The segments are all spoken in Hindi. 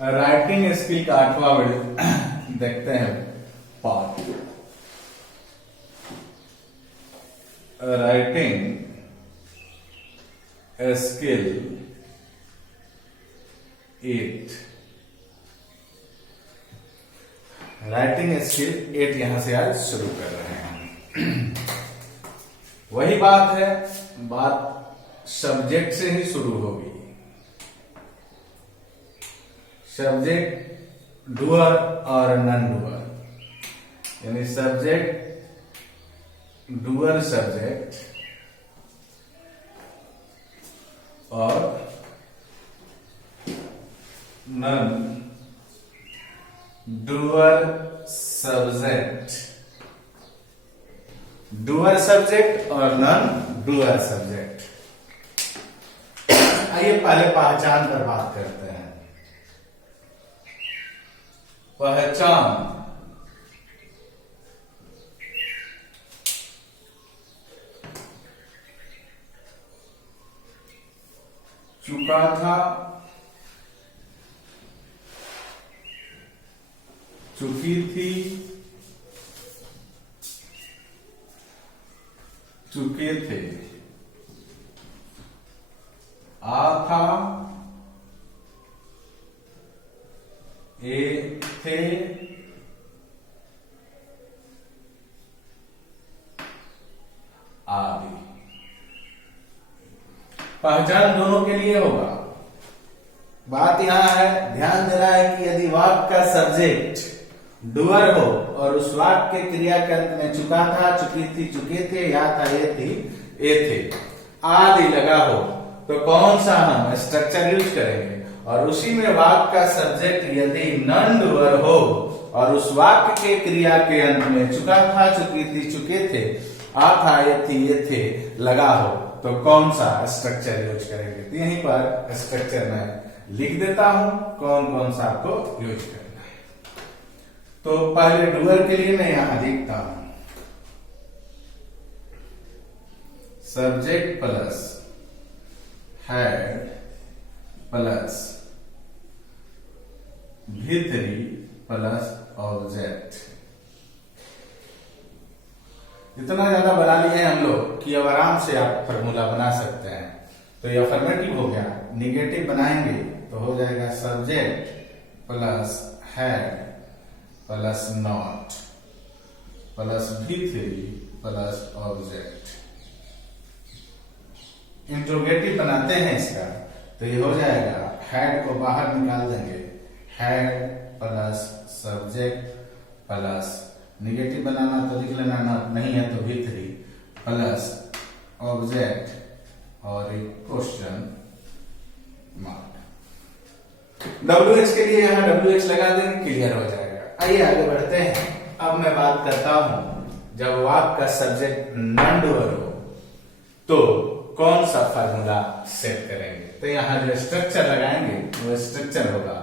राइटिंग स्किल का 8वां वीडियो देखते हैं part. Writing skill 8। Writing skill 8 यहां से आज शुरू कर रहे हैं। वही बात है, बात सब्जेक्ट से ही शुरू होगी। सब्जेक्ट डूअर और नॉन डूअर, यानी सब्जेक्ट डूअर सब्जेक्ट और non doer subject. Doer subject और नॉन डूअर सब्जेक्ट। आइए पहले पहचान पर बात करते हैं। पहचान चुका था, चुकी थी, चुके थे, आ था, ए थे, आदि। पहचान दोनों के लिए होगा। बात यहां है, ध्यान देना है कि यदि वाक्य का सब्जेक्ट डूअर हो और उस वाक्य के क्रिया के अंत में चुका था, चुकी थी, चुके थे, या था, ये थी, ए थे, आदि लगा हो तो कौन सा हम स्ट्रक्चर यूज करेंगे। और उसी में वाक्य का सब्जेक्ट यदि नॉन डूअर हो और उस वाक्य के क्रिया के अंत में चुका था, चुकी थी, चुके थे, आ था, ये थी, ये थे लगा हो तो कौन सा स्ट्रक्चर यूज करेंगे। तो यहीं पर स्ट्रक्चर में लिख देता हूं कौन कौन सा आपको यूज करना है। तो पहले डूअर के लिए मैं यहां लिखता हूं सब्जेक्ट प्लस हैड प्लस भीतरी प्लस ऑब्जेक्ट। इतना ज्यादा बना लिए हम लोग कि अब आराम से आप फॉर्मूला बना सकते हैं। तो ये अफर्मेटिव हो गया। निगेटिव बनाएंगे तो हो जाएगा subject plus had plus not plus V3 plus object. Interrogative बनाते हैं इसका तो ये हो जाएगा, हैड को बाहर निकाल देंगे, had plus subject plus negative बनाना तो लिख लेना, नॉट नहीं है तो V3 प्लस ऑब्जेक्ट और एक क्वेश्चन मार्क। WH के लिए यहां WH लगा देंगे, क्लियर हो जाएगा। आइए आगे बढ़ते हैं। अब मैं बात करता हूं जब वाक्य का सब्जेक्ट नॉन डूअर हो तो कौन सा फार्मूला सेट करेंगे। तो यहां जो स्ट्रक्चर लगाएंगे वो स्ट्रक्चर होगा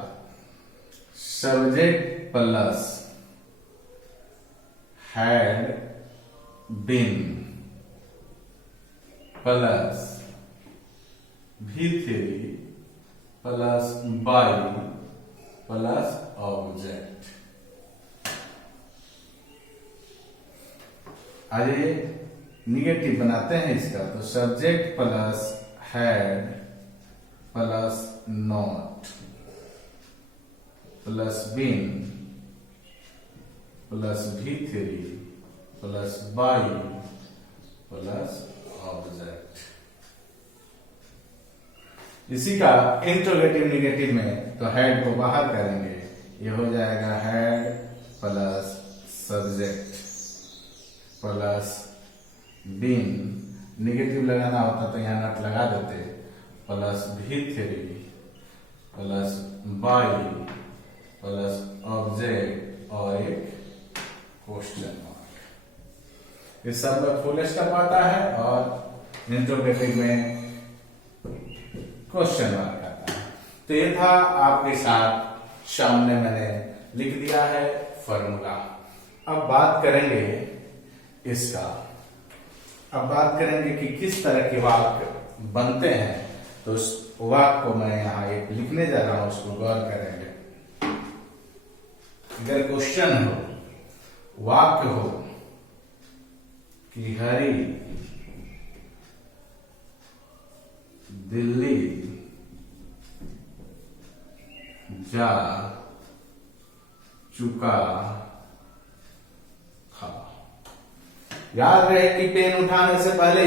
subject plus had been plus V3 plus by plus object. आइए निगेटिव बनाते हैं इसका तो subject plus had plus not plus been plus V3 plus by plus object. इसी का इंट्रोगेटिव निगेटिव में तो हेड को बाहर करेंगे, ये हो जाएगा had plus subject plus been. Negative लगाना होता तो यहां नॉट लगा देते, plus V3 plus by plus object और एक क्वेश्चन मार्क। इस सब में फुल स्टॉप आता है और इंट्रोगेटिव में क्वेश्चन मार्क आता है। तो ये था आपके साथ सामने मैंने लिख दिया है फॉर्मूला। अब बात करेंगे इसका, अब बात करेंगे कि किस तरह के वाक्य बनते हैं। तो उस वाक्य को मैं यहाँ एक लिखने जा रहा हूं, उसको गौर करेंगे। अगर क्वेश्चन हो, वाक्य हो कि हरी दिल्ली जा चुका था। याद रहे कि पेन उठाने से पहले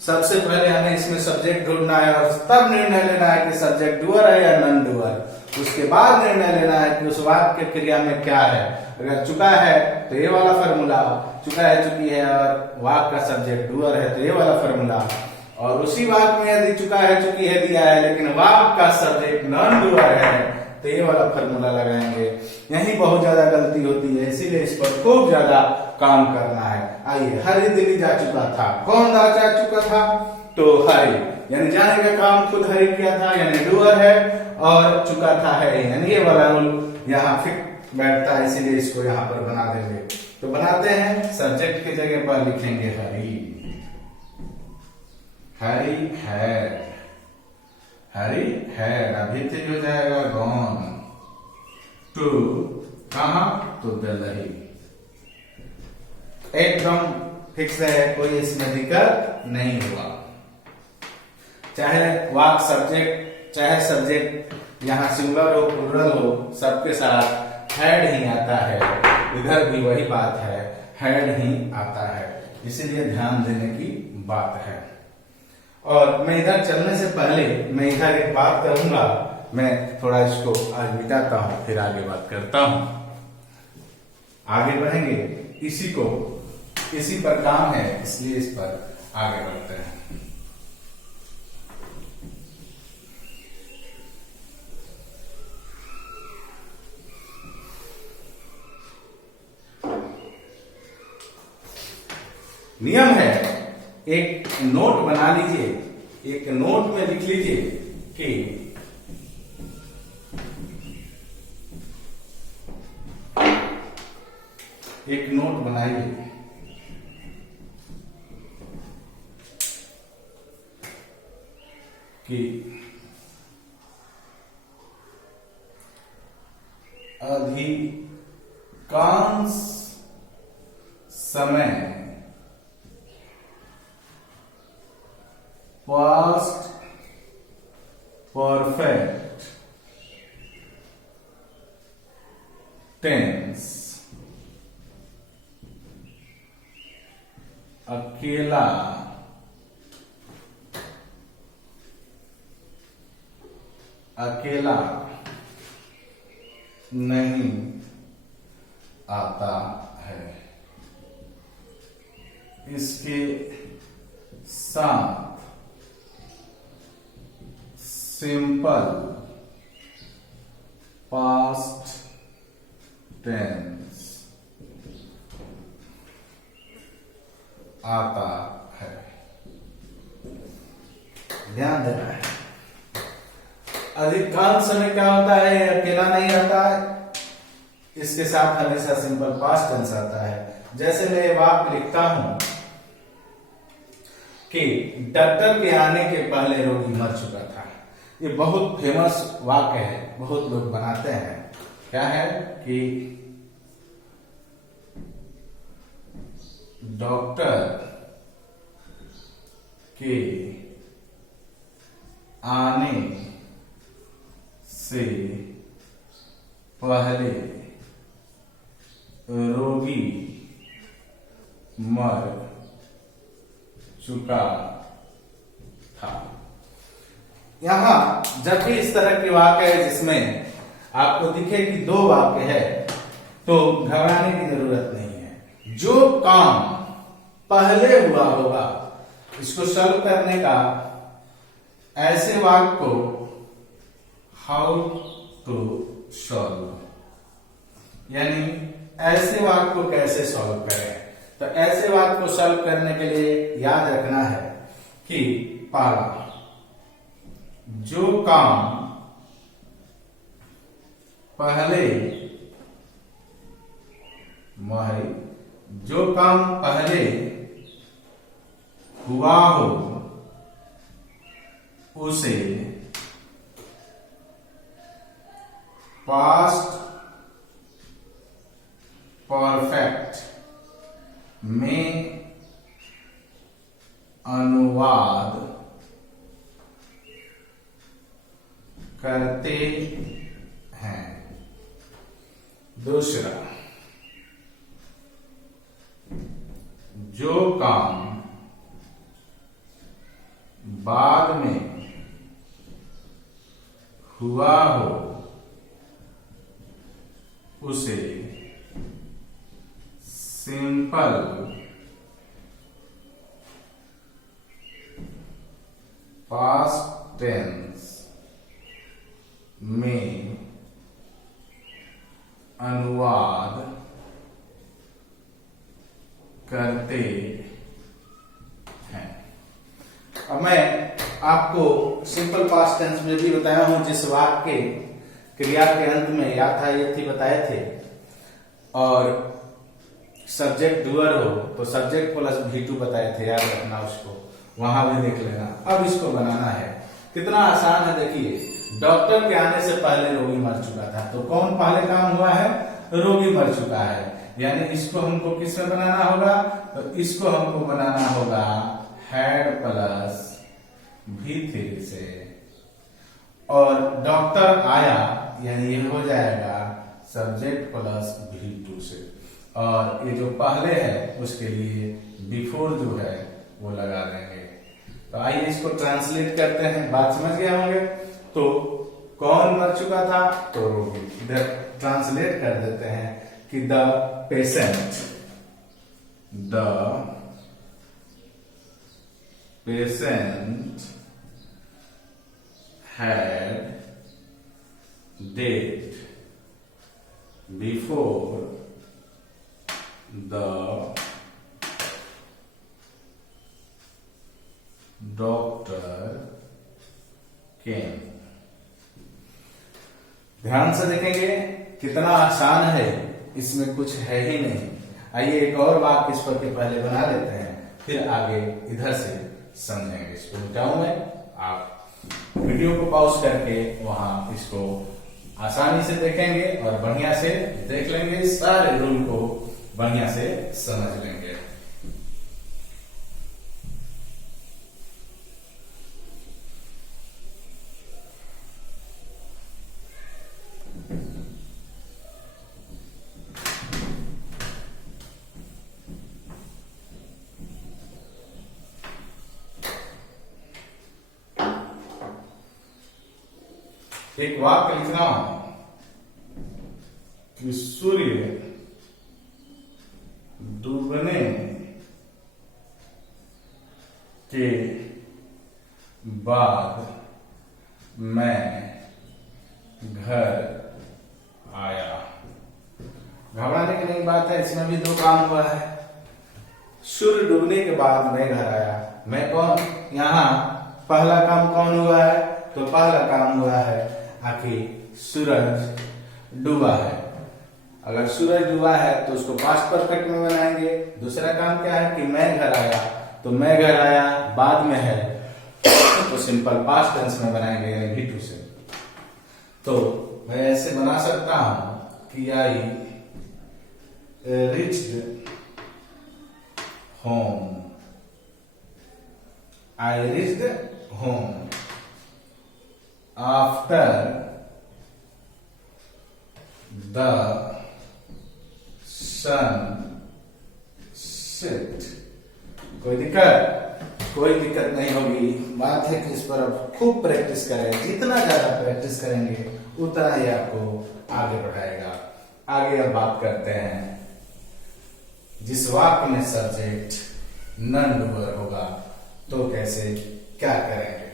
सबसे पहले हमें इसमें सब्जेक्ट ढूंढना है और तब निर्णय लेना है कि सब्जेक्ट डूअर है या नॉन डूअर। उसके बाद निर्णय लेना है कि उस वाक्य क्रिया में क्या है। अगर चुका है तो ये वाला फॉर्मूला, चुका है चुकी है और वाक्य का सब्जेक्ट डूअर है तो ये वाला फॉर्मूला। और उसी वाक्य में यदि चुका है चुकी है दिया है लेकिन वाक्य का सब्जेक्ट नॉन डूअर है तो ये वाला फॉर्मूला लगाएंगे। यही बहुत ज्यादा गलती होती है, इसीलिए इस पर खूब ज्यादा काम करना है। आइए, हरी दिल्ली जा चुका था, कौन जा चुका था? तो हरी, यानी जाने का काम खुद हरी किया था, यानी डूअर है, और चुका था है, यानी ये वाला रूल यहाँ फिट बैठता है, इसीलिए इसको यहाँ पर बना देंगे। तो बनाते हैं, सब्जेक्ट की जगह पर लिखेंगे हरी। हरी है, हरी है, अभी तेज हो जाएगा गॉन। टू कहा? तो दिल्ली। एकदम फिक्स है, कोई इसमें दिक्कत नहीं हुआ। चाहे वाक सब्जेक्ट, चाहे सब्जेक्ट यहाँ सिंगुलर हो प्लूरल हो, सबके साथ हैड ही आता है। इधर भी वही बात है, हैड ही आता है, इसीलिए ध्यान देने की बात है। और मैं इधर चलने से पहले मैं इधर एक बात करूंगा, मैं थोड़ा इसको आज मिटाता हूं, फिर आगे बात करता हूं। आगे बढ़ेंगे, इसी पर काम है, इसलिए इस पर आगे बढ़ते हैं। नियम है, एक नोट बना लीजिए, एक नोट में लिख लीजिए कि एक नोट बनाइए कि अधिकांश समय पास्ट परफेक्ट टेंस अकेला नहीं आता है। इसके साथ सिंपल पास्ट टेंस आता है। ध्यान देना है, अधिकांश समय क्या होता है, अकेला नहीं आता है, इसके साथ हमेशा सिंपल पास्ट टेंस आता है। जैसे मैं ये वाक्य लिखता हूं कि डॉक्टर के आने के पहले रोगी मर चुका था। ये बहुत फेमस वाक्य है, बहुत लोग बनाते हैं। क्या है कि डॉक्टर के आने से पहले रोगी मर चुका था। यहां जब भी इस तरह के वाक्य है जिसमें आपको दिखे कि दो वाक्य है तो घबराने की जरूरत नहीं है। जो काम पहले हुआ होगा इसको सॉल्व करने का, ऐसे वाक्य को हाउ टू सॉल्व, यानी ऐसे वाक्य को कैसे सॉल्व करें। तो ऐसे वाक्य को सॉल्व करने के लिए याद रखना है कि पहला, जो काम पहले हुआ हो उसे पास्ट परफेक्ट में अनुवाद करते हैं। दूसरा, जो काम बाद में हुआ हो उसे सिंपल पास्ट टेंस में अनुवाद करते हैं। अब मैं आपको सिंपल पास्ट टेंस में भी बताया हूं, जिस वाक्य क्रिया के अंत में या था ये थी बताए थे, और सब्जेक्ट डूअर हो तो सब्जेक्ट प्लस V2 बताए थे, याद रखना उसको, वहां भी देख लेना। अब इसको बनाना है, कितना आसान है देखिए। डॉक्टर के आने से पहले रोगी मर चुका था, तो कौन पहले काम हुआ है? रोगी मर चुका है, यानी इसको हमको किस में बनाना होगा? तो इसको हमको बनाना होगा हैड प्लस V3 से, और डॉक्टर आया यानी ये हो जाएगा सब्जेक्ट प्लस V2 से, और ये जो पहले है उसके लिए बिफोर जो है वो लगा देंगे। तो आइए इसको ट्रांसलेट करते हैं, बात समझ गए होंगे। तो कौन मर चुका था? तो रोगी। इधर ट्रांसलेट कर देते हैं कि the patient had died before the doctor came। ध्यान से देखेंगे कितना आसान है, इसमें कुछ है ही नहीं। आइए एक और वाक्य इस पर के पहले बना लेते हैं, फिर आगे इधर से समझेंगे। इसको मिटाऊं मैं, आप वीडियो को पॉज करके वहां इसको आसानी से देखेंगे और बढ़िया से देख लेंगे, सारे रूल को बढ़िया से समझ लेंगे। एक वाक्य लिखना हो कि सूर्य डूबने के बाद मैं घर आया। घबराने की नहीं बात है, इसमें भी दो काम हुआ है। सूर्य डूबने के बाद मैं घर आया, मैं कौन? यहाँ पहला काम कौन हुआ है? तो पहला काम हुआ है आखिर सूरज डूबा है। अगर सूरज डूबा है तो उसको पास्ट परफेक्ट में बनाएंगे। दूसरा काम क्या है कि मैं घर आया, तो मैं घर आया बाद में है तो सिंपल पास्ट टेंस में बनाएंगे यानी V2 से। तो मैं ऐसे बना सकता हूं कि आई reached home, I reached home after the sun set। कोई दिक्कत नहीं होगी। बात है कि इस पर अब खूब प्रैक्टिस करें, जितना ज्यादा प्रैक्टिस करेंगे उतना ही आपको आगे बढ़ाएगा। आगे अब बात करते हैं, जिस वाक्य में सब्जेक्ट नॉन डूअर होगा तो कैसे क्या करेंगे।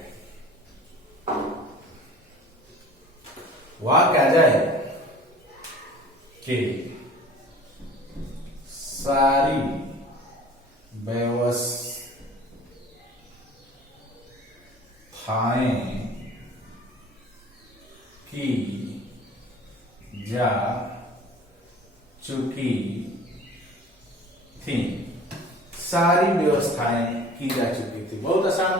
वाक्य आ जाए कि सारी व्यवस्थाएं की जा चुकी थी। सारी व्यवस्थाएं की जा चुकी थी, बहुत आसान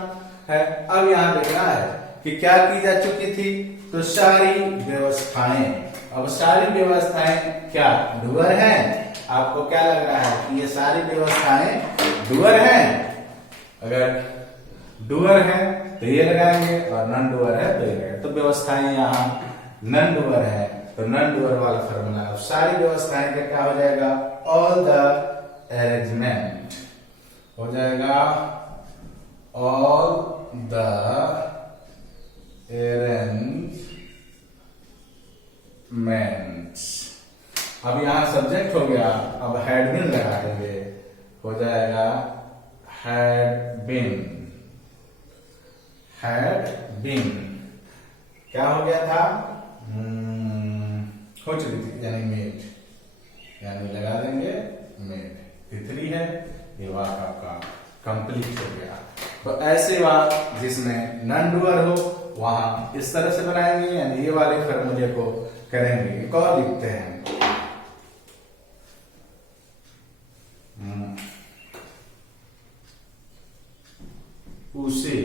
है। अब यहां देखना है कि क्या की जा चुकी थी, तो सारी व्यवस्थाएं। अब सारी व्यवस्थाएं क्या डूअर है? आपको क्या लग रहा है कि ये सारी व्यवस्थाएं डुअर हैं? अगर डुअर है तो ये लगाएंगे और नॉन डुअर है तो ये लगाएंगे। तो व्यवस्थाएं यहाँ नॉन डुअर है तो नॉन डुअर वाला फॉर्मूला, सारी व्यवस्थाएं का क्या हो जाएगा? ऑल द अरेंजमेंट हो जाएगा, ऑल द अरेंजमेंट्स। अब यहां सब्जेक्ट हो गया, अब हैड बीन लगा देंगे, हो जाएगा हैड बीन। हैड बीन क्या हो गया था? हो चुकी थी यानी मेड, यानी लगा देंगे मेड। तिथरी है, ये वाक्य आपका कंप्लीट हो गया। तो ऐसे वाक्य जिसमें नॉन डुअर हो वहां इस तरह से बनाएंगे, यानी ये वाले फॉर्मूले को करेंगे। एक और लिखते हैं, उसे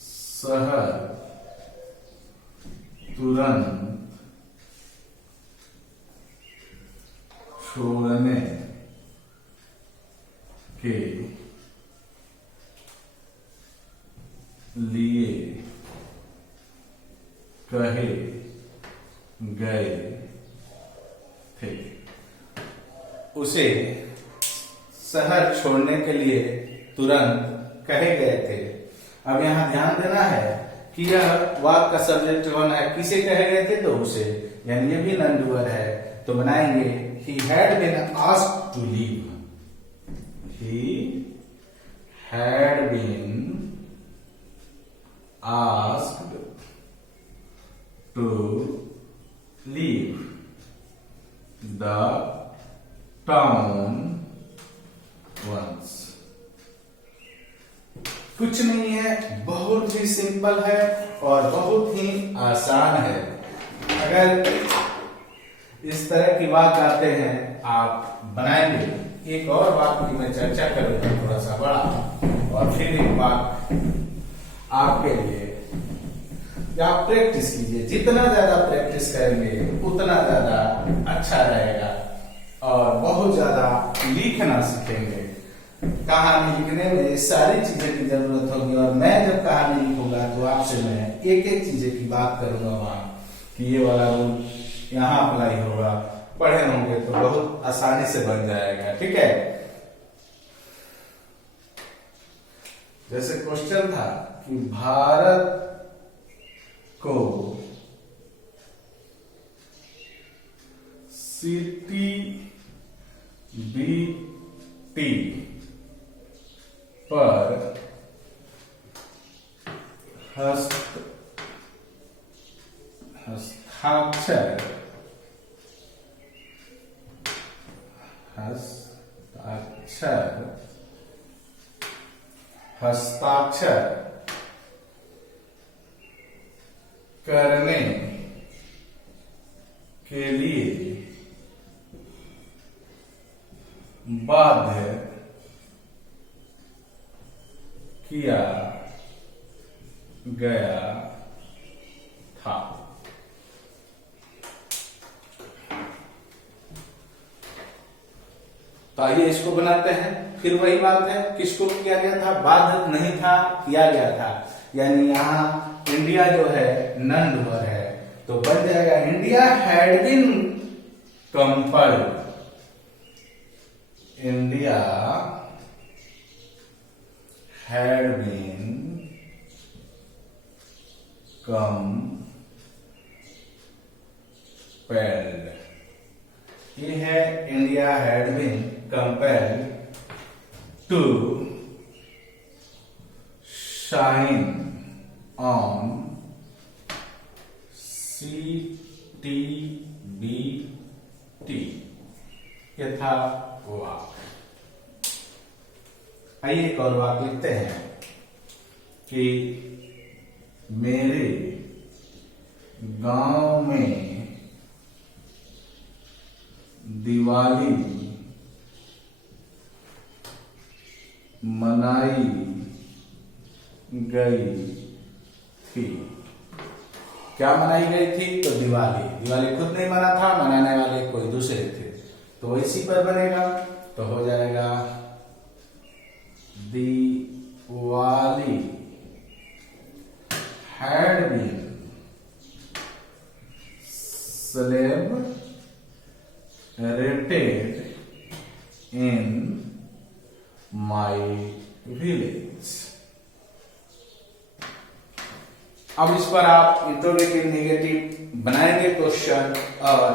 शहर तुरंत छोड़ने के लिए कहे गए थे। उसे शहर छोड़ने के लिए तुरंत कहे गए थे। अब यहां ध्यान देना है कि यह वाक्य का सब्जेक्ट वन है, किसे कहे गए थे? तो उसे, यानी ये भी नॉन डुअर है तो बनाएंगे he had been asked to leave. He had been asked to leave the town once. कुछ नहीं है, बहुत ही सिंपल है और बहुत ही आसान है। अगर इस तरह की वाक्य आते हैं आप बनाएंगे। एक और वाक्य की मैं चर्चा करूंगा थोड़ा सा बड़ा, और फिर एक वाक्य आपके लिए आप प्रैक्टिस कीजिए। जितना ज्यादा प्रैक्टिस करेंगे उतना ज्यादा अच्छा रहेगा और बहुत ज्यादा लिखना सीखेंगे। कहानी लिखने में सारी चीजें की जरूरत होगी और मैं जब कहानी लिखूंगा तो आपसे मैं एक एक चीजें की बात करूंगा वहां कि ये वाला रूल यहाँ अप्लाई होगा। पढ़े होंगे तो बहुत आसानी से बन जाएगा। ठीक है, जैसे क्वेश्चन था कि भारत को CTBT पर हस्ताक्षर करने के लिए बाध्य किया गया था। तो आइए इसको बनाते हैं। फिर वही बात है, किसको किया गया था? बाध्य नहीं था, किया गया था। यानी यहाँ इंडिया जो है नॉन डुअर है तो बन जाएगा India had been compelled. India had been compelled. ये है India had been compelled to sign on CTBT। ये था वो वाक्य। आइए एक और वाक्य लिखते हैं कि मेरे गांव में दिवाली मनाई गई थी। क्या मनाई गई थी? तो दिवाली। दिवाली खुद नहीं मना था, मनाने वाले कोई दूसरे थे। तो इसी पर बनेगा, तो हो जाएगा Diwali had been celebrated in my village। अब इस पर आप इंटरोगेटिव नेगेटिव बनाएंगे क्वेश्चन और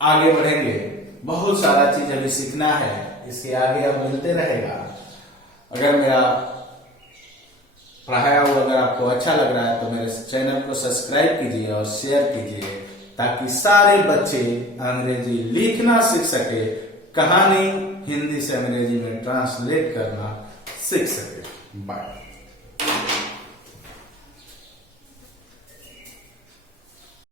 आगे बढ़ेंगे। बहुत सारा चीज अभी सीखना है, इसके आगे अब मिलते रहेगा। अगर मेरा पढ़ाया हुआ अगर आपको अच्छा लग रहा है तो मेरे चैनल को सब्सक्राइब कीजिए और शेयर कीजिए, ताकि सारे बच्चे अंग्रेजी लिखना सीख सके, कहानी हिंदी से अंग्रेजी में ट्रांसलेट करना सीख सके। बाय।